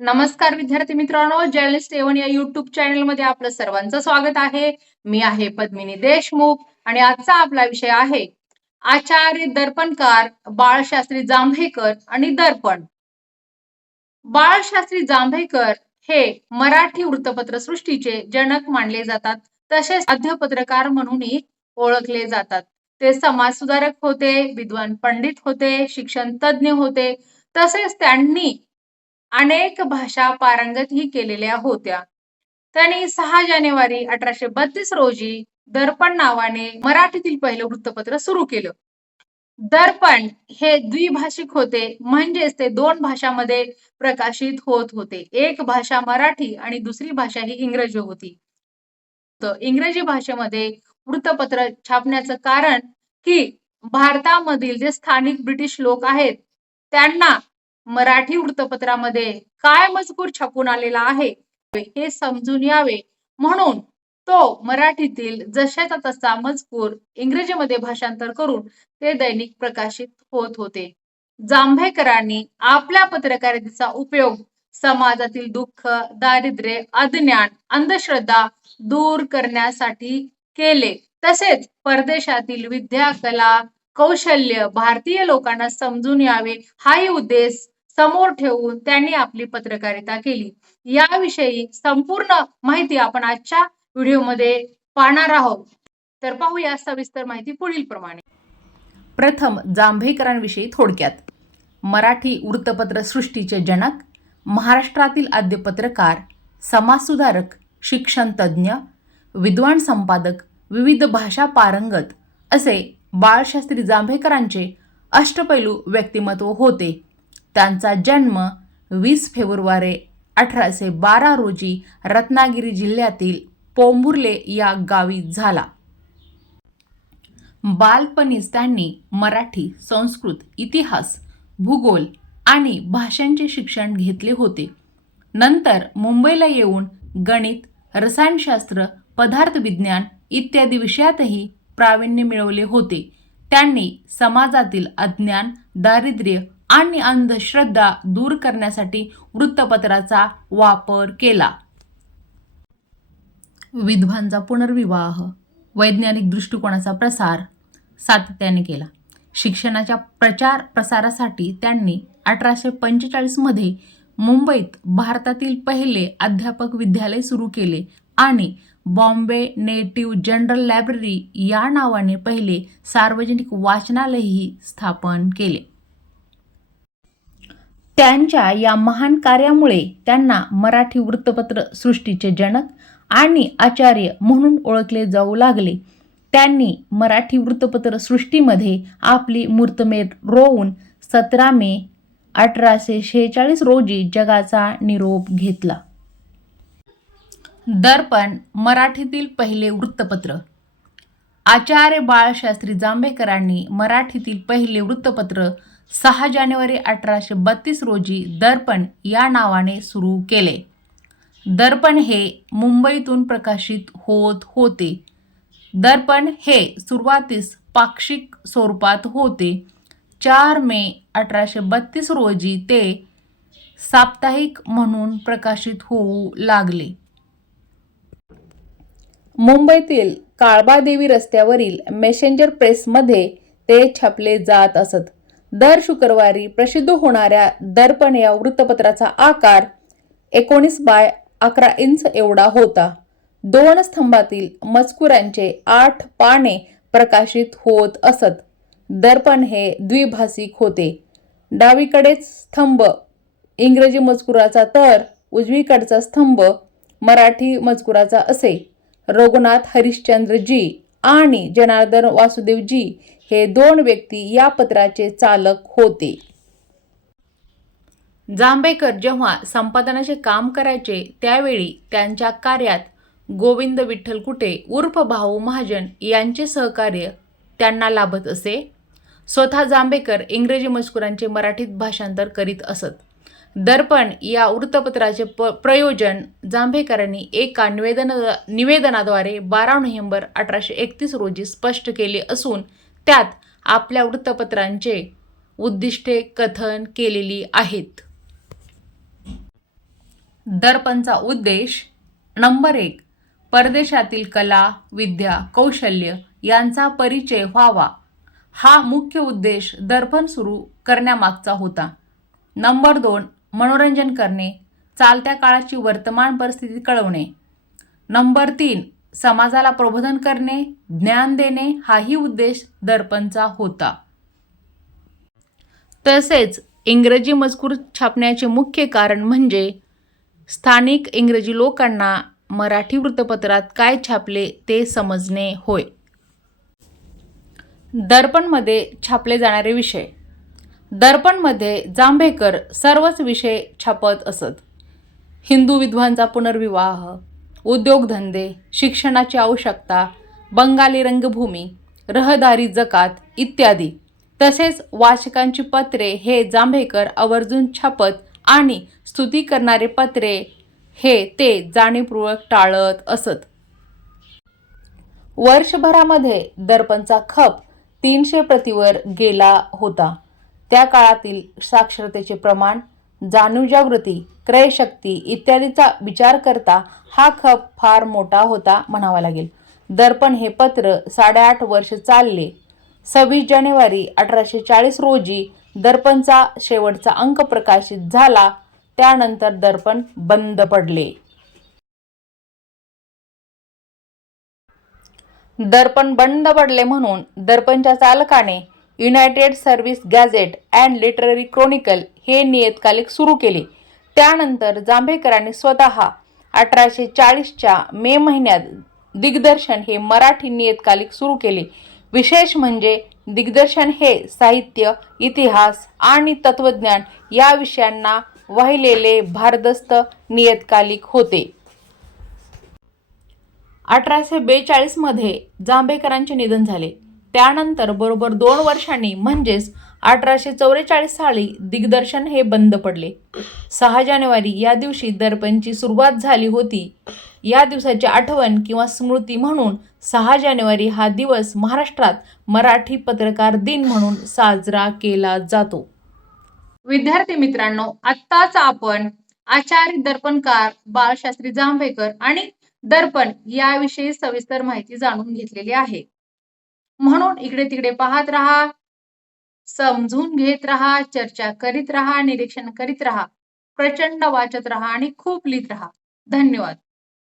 नमस्कार विद्यार्थी मित्रांनो, जर्नलिस्ट एवन या युट्यूब चॅनलमध्ये आपलं सर्वांचं स्वागत आहे. मी आहे पद्मिनी देशमुख आणि आजचा आपला विषय आहे आचार्य दर्पणकार बाळशास्त्री जांभेकर आणि दर्पण. बाळशास्त्री जांभेकर हे मराठी वृत्तपत्र सृष्टीचे जनक मानले जातात. तसेच अध्यपत्रकार म्हणूनही ओळखले जातात. ते समाज सुधारक होते, विद्वान पंडित होते, शिक्षण तज्ञ होते. तसेच त्यांनी अनेक भाषा पारंगतही केलेल्या होत्या. त्यांनी 6 जानेवारी 1832 रोजी दर्पण नावाने मराठीतील पहिलं वृत्तपत्र सुरू केलं. दर्पण हे द्विभाषिक होते, म्हणजेच ते 2 भाषांमध्ये प्रकाशित होत होते. एक भाषा मराठी आणि दुसरी भाषा ही इंग्रजी होती. इंग्रजी भाषेमध्ये वृत्तपत्र छापण्याचं कारण की भारतामधील जे स्थानिक ब्रिटिश लोक आहेत त्यांना मराठी वृत्तपत्रामध्ये काय मजकूर छापून आलेला आहे हे समजून यावे म्हणून तो मराठीतील जशाचा तसा मजकूर इंग्रजीमध्ये भाषांतर करून ते दैनिक प्रकाशित होत होते. जांभेकरांनी आपल्या पत्रकारितेचा उपयोग समाजातील दुःख, दारिद्र्य, अज्ञान, अंधश्रद्धा दूर करण्यासाठी केले. तसेच परदेशातील विद्या, कला, कौशल्य भारतीय लोकांना समजून यावे हाही उद्देश समोर ठेवून त्यांनी आपली पत्रकारिता केली. याविषयी संपूर्ण माहिती आपण आजच्या व्हिडिओमध्ये पाहणार आहोत. तर पाहूया सविस्तर माहिती पुढील प्रमाणे. प्रथम जांभेकरांविषयी थोडक्यात. मराठी वृत्तपत्र सृष्टीचे जनक, महाराष्ट्रातील आद्य पत्रकार, समाजसुधारक, शिक्षण तज्ज्ञ, विद्वान संपादक, विविध भाषा पारंगत असे बाळशास्त्री जांभेकरांचे अष्टपैलू व्यक्तिमत्व होते. त्यांचा जन्म 20 फेब्रुवारी 1812 रोजी रत्नागिरी जिल्ह्यातील पोंभुर्ले या गावी झाला. बालपणीच त्यांनी मराठी, संस्कृत, इतिहास, भूगोल आणि भाषांचे शिक्षण घेतले होते. नंतर मुंबईला येऊन गणित, रसायनशास्त्र, पदार्थविज्ञान इत्यादी विषयातही प्रावीण्य मिळवले होते. त्यांनी समाजातील अज्ञान, दारिद्र्य आणि अंधश्रद्धा दूर करण्यासाठी वृत्तपत्राचा वापर केला. विधवांचा पुनर्विवाह, वैज्ञानिक दृष्टिकोनाचा प्रसार सातत्याने केला. शिक्षणाच्या प्रचार प्रसारासाठी त्यांनी 1845 मध्ये मुंबईत भारतातील पहिले अध्यापक विद्यालय सुरू केले आणि बॉम्बे नेटिव्ह जनरल लायब्ररी या नावाने पहिले सार्वजनिक वाचनालयही स्थापन केले. त्यांच्या या महान कार्यामुळे त्यांना मराठी वृत्तपत्र सृष्टीचे जनक आणि आचार्य म्हणून ओळखले जाऊ लागले. त्यांनी मराठी वृत्तपत्र सृष्टीमध्ये आपली मूर्तमेढ रोवून 17 मे 1846 रोजी जगाचा निरोप घेतला. दर्पण मराठीतील पहिले वृत्तपत्र. आचार्य बाळशास्त्री जांभेकरांनी मराठीतील पहिले वृत्तपत्र 6 जानेवारी 1832 रोजी दर्पण या नावाने सुरू केले. दर्पण हे मुंबईतून प्रकाशित होत होते. दर्पण हे सुरुवातीस पाक्षिक स्वरूपात होते. 4 मे 1832 रोजी ते साप्ताहिक म्हणून प्रकाशित होऊ लागले. मुंबईतील काळबादेवी रस्त्यावरील मेसेंजर प्रेसमध्ये ते छापले जात असत. दर शुक्रवारी प्रसिद्ध होणाऱ्या दर्पण या वृत्तपत्राचा आकार 19 बाय 11 इंच एवढा होता. 2 स्तंभातील मजकुरांचे 8 पाने प्रकाशित होत असत. दर्पण हे द्विभाषिक होते. डावीकडेच स्तंभ इंग्रजी मजकुराचा तर उजवीकडचा स्तंभ मराठी मजकुराचा असे. रघुनाथ हरिश्चंद्रजी आणि जनार्दन वासुदेवजी हे 2 व्यक्ती या पत्राचे चालक होते. जांभेकर जेव्हा संपादनाचे काम करायचे त्यावेळी त्यांच्या कार्यात गोविंद विठ्ठल कुटे उर्फ भाऊ महाजन यांचे सहकार्य त्यांना लाभत असे. स्वतः जांभेकर इंग्रजी मजकुरांचे मराठीत भाषांतर करीत असत. दर्पण या वृत्तपत्राचे प्रयोजन जांभेकरांनी एका निवेदनाद्वारे 12 नोव्हेंबर 1831 रोजी स्पष्ट केले असून त्यात आपल्या वृत्तपत्रांचे उद्दिष्टे कथन केलेली आहेत. दर्पणचा उद्देश नंबर 1. परदेशातील कला, विद्या, कौशल्य यांचा परिचय व्हावा हा मुख्य उद्देश दर्पण सुरू करण्यामागचा होता. नंबर 2. मनोरंजन करणे, चालत्या काळाची वर्तमान परिस्थिती कळवणे. नंबर 3. समाजाला प्रबोधन करणे, ज्ञान देणे हाही उद्देश दर्पणचा होता. तसेच इंग्रजी मजकूर छापण्याचे मुख्य कारण म्हणजे स्थानिक इंग्रजी लोकांना मराठी वृत्तपत्रात काय छापले ते समजणे होय. दर्पणमध्ये छापले जाणारे विषय. दर्पणमध्ये जांभेकर सर्वच विषय छापत असत. हिंदू विधवांचा पुनर्विवाह, उद्योगधंदे, शिक्षणाची आवश्यकता, बंगाली रंगभूमी, रहदारी जकात इत्यादी. तसेच वाचकांची पत्रे हे जांभेकर आवर्जून छापत आणि स्तुती करणारे पत्रे हे ते जाणीवपूर्वक टाळत असत. वर्षभरामध्ये दर्पणचा खप 300 प्रतीवर गेला होता. त्या काळातील साक्षरतेचे प्रमाण, जाणीवजागृती, क्रयशक्ती इत्यादीचा विचार करता हा खप फार मोठा होता म्हणावा लागेल. दर्पण हे पत्र 8.5 वर्ष चालले. 26 जानेवारी 1840 रोजी दर्पणचा शेवटचा अंक प्रकाशित झाला. त्यानंतर दर्पण बंद पडले. दर्पण बंद पडले म्हणून दर्पणच्या चालकाने United service gadget and literary Chronicle हे नियतकालिक सुरू केले. त्यानंतर जांभेकरांनी स्वतः 1840च्या मे महिन्यात दिग्दर्शन हे मराठी नियतकालिक सुरू केले. विशेष म्हणजे दिग्दर्शन हे साहित्य, इतिहास आणि तत्त्वज्ञान या विषयांना वाहिलेले भारदस्त नियतकालिक होते. 1842 मध्ये जांभेकरांचे निधन झाले. त्यानंतर बरोबर 2 वर्षांनी म्हणजेच 1844 साली दिग्दर्शन हे बंद पडले. 6 जानेवारी या दिवशी दर्पणची सुरुवात झाली होती. या दिवसाची आठवण किंवा स्मृती म्हणून 6 जानेवारी हा दिवस महाराष्ट्रात मराठी पत्रकार दिन म्हणून साजरा केला जातो. विद्यार्थी मित्रांनो, आत्ताच आपण आचार्य दर्पणकार बाळशास्त्री जांभेकर आणि दर्पण याविषयी सविस्तर माहिती जाणून घेतलेली आहे. म्हणून इकडे तिकडे पाहत राहा, समजून घेत राहा, चर्चा करीत राहा, निरीक्षण करीत राहा, प्रचंड वाचत राहा आणि खूप लिहित राहा. धन्यवाद.